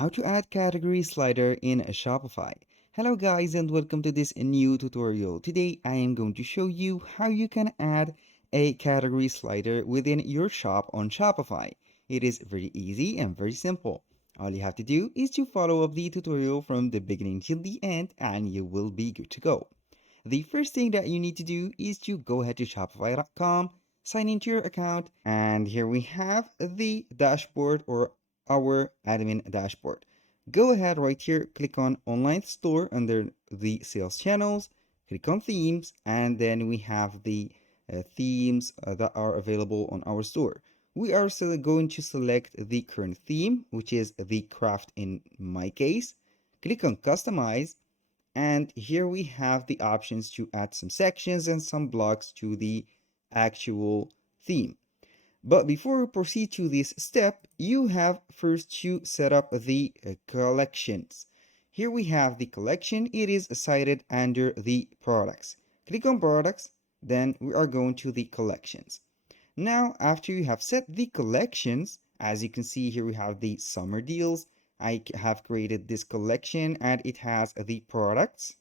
how to add category slider in Shopify. Hello guys and welcome to this new tutorial. Today I am going to show you how you can add a category slider within your shop on Shopify. It is very easy and very simple. All you have to do is to follow up the tutorial from the beginning till the end and you will be good to go. The first thing that you need to do is to go ahead to shopify.com, sign into your account, and here we have the dashboard or our admin dashboard. Go ahead right here, click on online store under the sales channels, click on themes, and then we have the themes that are available on our store. We are still going to select the current theme, which is the craft in my case. Click on customize, and here we have the options to add some sections and some blocks to the actual theme. But before we proceed to this step, you have first to set up the collections. Here we have the collection. It is cited under the products. Click on products, then we are going to the collections. Now, after you have set the collections, as you can see here, we have the summer deals. I have created this collection and it has the products.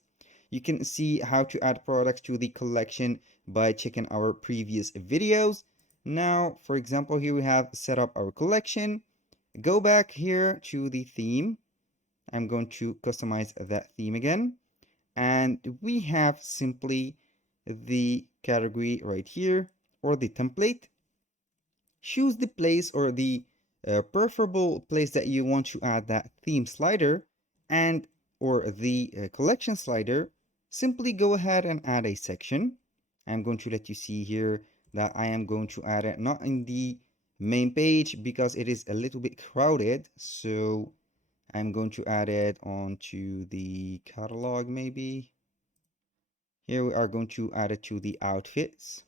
You can see how to add products to the collection by checking our previous videos. Now, for example, here we have set up our collection. Go back here to the theme. I'm going to customize that theme again. And we have simply the category right here or the template. Choose the place or the preferable place that you want to add that theme slider and or the collection slider. Simply go ahead and add a section. I'm going to let you see here that I am going to add it not in the main page because it is a little bit crowded. So I'm going to add it onto the catalog maybe. Here we are going to add it to the outfits.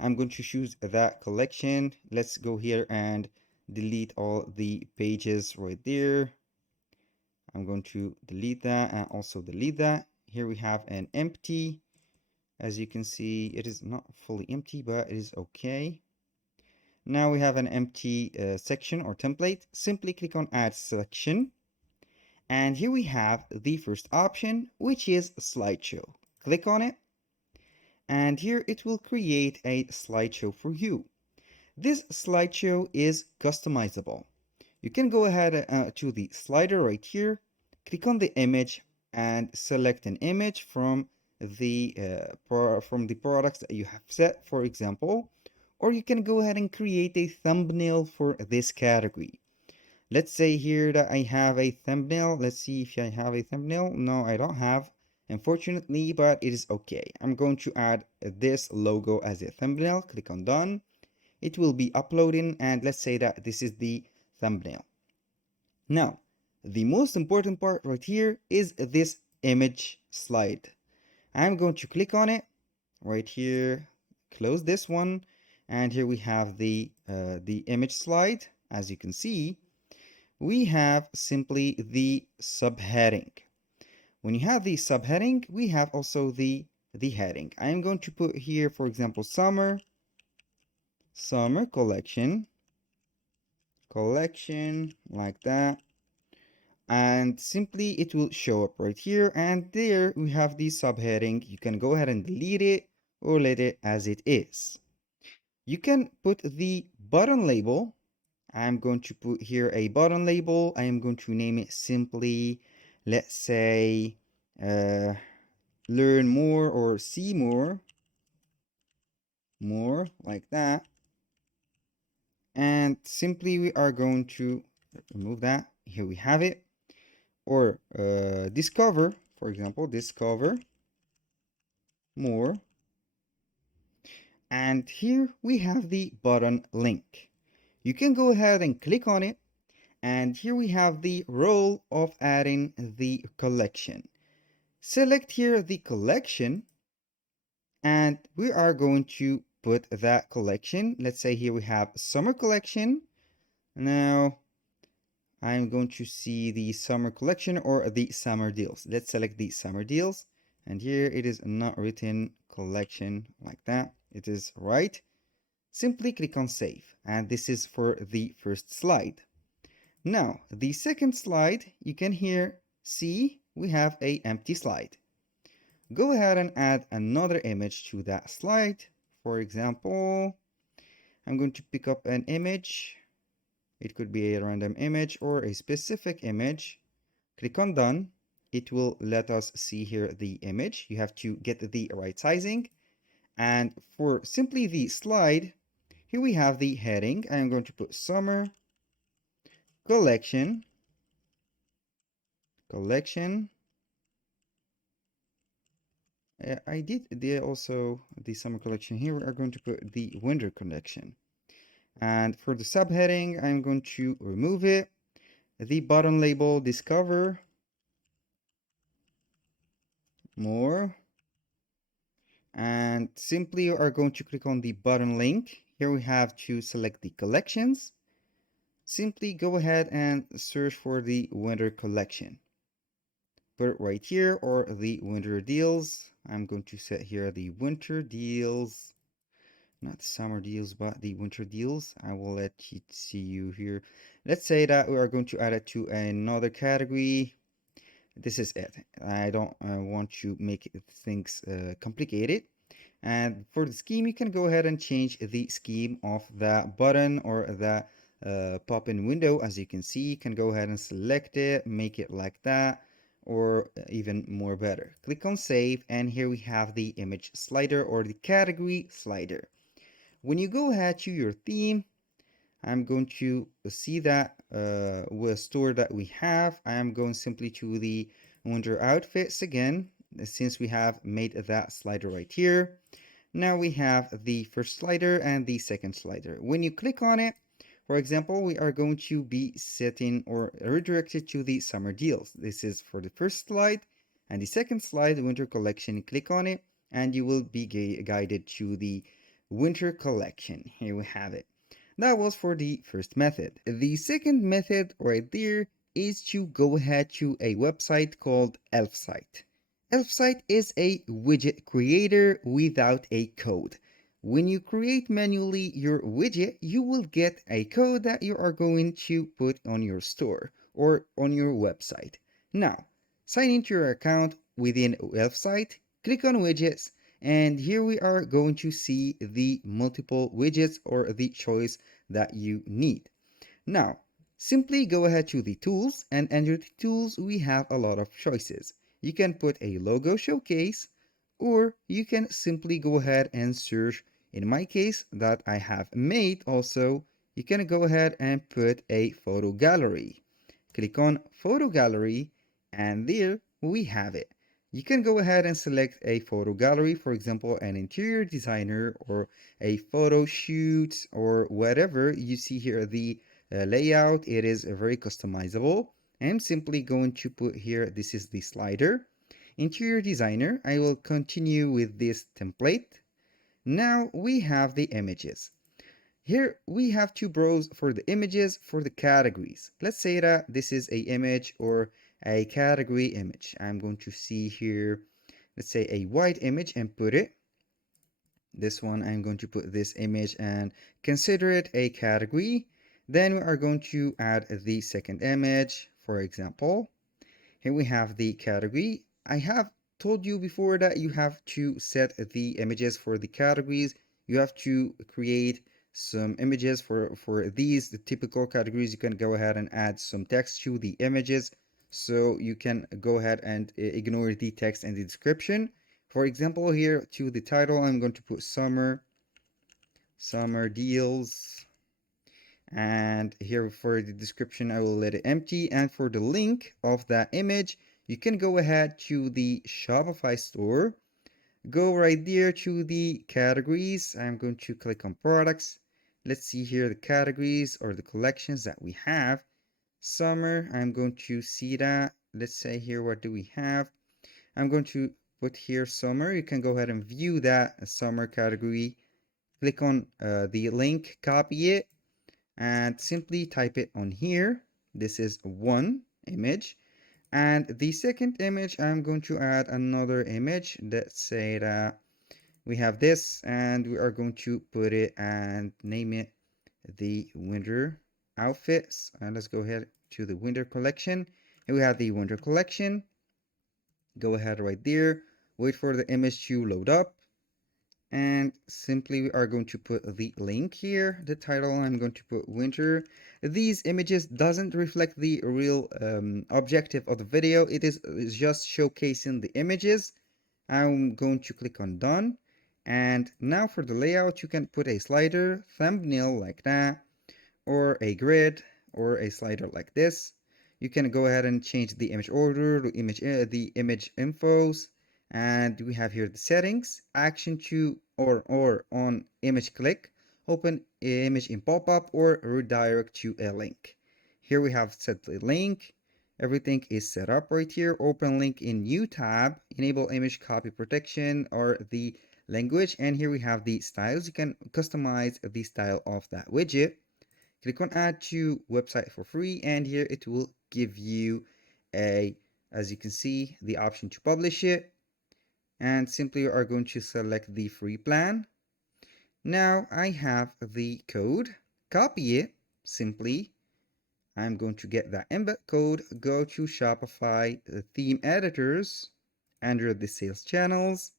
I'm going to choose that collection. Let's go here and delete all the pages right there. I'm going to delete that and also delete that. Here we have an empty. As you can see, it is not fully empty, but it is okay. Now we have an empty section or template. Simply click on add selection. And here we have the first option, which is slideshow. Click on it. And here it will create a slideshow for you. This slideshow is customizable. You can go ahead to the slider right here, click on the image and select an image from the products that you have set, for example, or you can go ahead and create a thumbnail for this category. Let's say here that I have a thumbnail. Let's see if I have a thumbnail. No, I don't have, unfortunately, but it is okay. I'm going to add this logo as a thumbnail. Click on done. It will be uploading, and let's say that this is the thumbnail. Now, the most important part right here is this image slide. I'm going to click on it right here, close this one, and here we have the image slide. As you can see, we have simply the subheading. When you have the subheading, we have also the heading. I am going to put here, for example, summer collection like that, and simply it will show up right here, and there we have the subheading. You can go ahead and delete it or let it as it is. You can put the button label. I'm going to put here a button label. I am going to name it simply, let's say, learn more or see more like that. And simply we are going to remove that. Here we have it. Or discover, for example, discover more. And here we have the button link. You can go ahead and click on it. And here we have the role of adding the collection. Select here the collection, and we are going to put that collection. Let's say here we have summer collection. Now I'm going to see the summer collection or the summer deals. Let's select the summer deals, and here it is not written collection like that. It is right. Simply click on save, and this is for the first slide. Now, the second slide, you can here see we have a empty slide. Go ahead and add another image to that slide. For example, I'm going to pick up an image. It could be a random image or a specific image. Click on done. It will let us see here the image. You have to get the right sizing. And for simply the slide, here we have the heading. I'm going to put summer collection. I did also the summer collection. Here we are going to put the winter collection. And for the subheading, I'm going to remove it. The button label, discover more. And simply you are going to click on the button link. Here we have to select the collections. Simply go ahead and search for the winter collection. Put it right here, or the winter deals. I'm going to set here the winter deals, not the summer deals, but the winter deals. I will let you see you here. Let's say that we are going to add it to another category. This is it. I don't want to make things complicated. And for the scheme, you can go ahead and change the scheme of the button or the pop-in window. As you can see, you can go ahead and select it, make it like that, or even more better. Click on save, and here we have the image slider or the category slider. When you go ahead to your theme, I'm going to see that with store that we have. I am going simply to the winter outfits again, since we have made that slider right here. Now we have the first slider and the second slider. When you click on it, for example, we are going to be setting or redirected to the summer deals. This is for the first slide, and the second slide, the winter collection. Click on it and you will be guided to the winter collection. Here we have it. That was for the first method. The second method right there is to go ahead to a website called Elfsight. Elfsight is a widget creator without a code. When you create manually your widget, you will get a code that you are going to put on your store or on your website. Now, sign into your account within Elfsight, click on widgets, and here we are going to see the multiple widgets or the choice that you need. Now, simply go ahead to the tools, and under the tools we have a lot of choices. You can put a logo showcase, or you can simply go ahead and search. In my case that I have made also, you can go ahead and put a photo gallery. Click on photo gallery, and there we have it. You can go ahead and select a photo gallery, for example, an interior designer or a photo shoot or whatever. You see here the layout. It is very customizable. I'm simply going to put here, this is the slider. Interior designer, I will continue with this template. Now we have the images. Here we have to browse for the images for the categories. Let's say that this is a image or a category image. I'm going to see here, let's say a white image and put it. This one, I'm going to put this image and consider it a category. Then we are going to add the second image, for example. Here we have the category. I have told you before that you have to set the images for the categories. You have to create some images for these the typical categories. You can go ahead and add some text to the images, so you can go ahead and ignore the text and the description. For example, here to the title, I'm going to put summer deals, and here for the description I will let it empty. And for the link of that image, you can go ahead to the Shopify store, go right there to the categories. I'm going to click on products. Let's see here the categories or the collections that we have. Summer, I'm going to see that. Let's say here, what do we have? I'm going to put here summer. You can go ahead and view that summer category. Click on the link, copy it, and simply type it on here. This is one image. And the second image, I'm going to add another image. Let's say that we have this, and we are going to put it and name it the winter outfits, and let's go ahead to the winter collection. And we have the winter collection. Go ahead right there, wait for the image to load up, and simply we are going to put the link here. The title, I'm going to put winter. These images doesn't reflect the real objective of the video. It's just showcasing the images. I'm going to click on done. And now for the layout, you can put a slider, thumbnail like that, or a grid, or a slider like this. You can go ahead and change the image order, the image infos, and we have here the settings, action to or on image click, open image in pop-up, or redirect to a link. Here we have set the link. Everything is set up right here. Open link in new tab, enable image copy protection or the language, and here we have the styles. You can customize the style of that widget. Click on add to website for free, and here it will give you as you can see, the option to publish it, and simply you are going to select the free plan. Now I have the code, copy it. Simply I'm going to get that embed code, go to Shopify theme editors under the sales channels.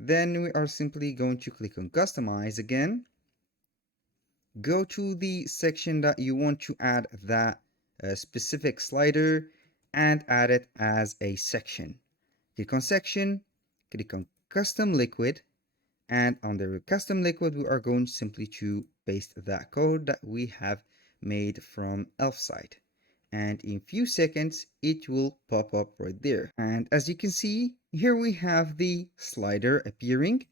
Then we are simply going to click on customize again. Go to the section that you want to add that specific slider and add it as a section. Click on section, click on custom liquid, and under custom liquid we are going simply to paste that code that we have made from Elfsight, and in few seconds it will pop up right there. And as you can see, here we have the slider appearing.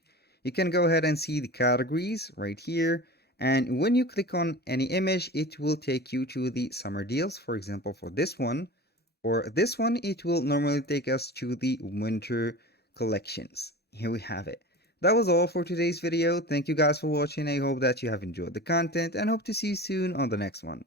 You can go ahead and see the categories right here, and when you click on any image it will take you to the summer deals. For example, for this one or this one, it will normally take us to the winter collections. Here we have it. That was all for today's video. Thank you guys for watching. I hope that you have enjoyed the content and hope to see you soon on the next one.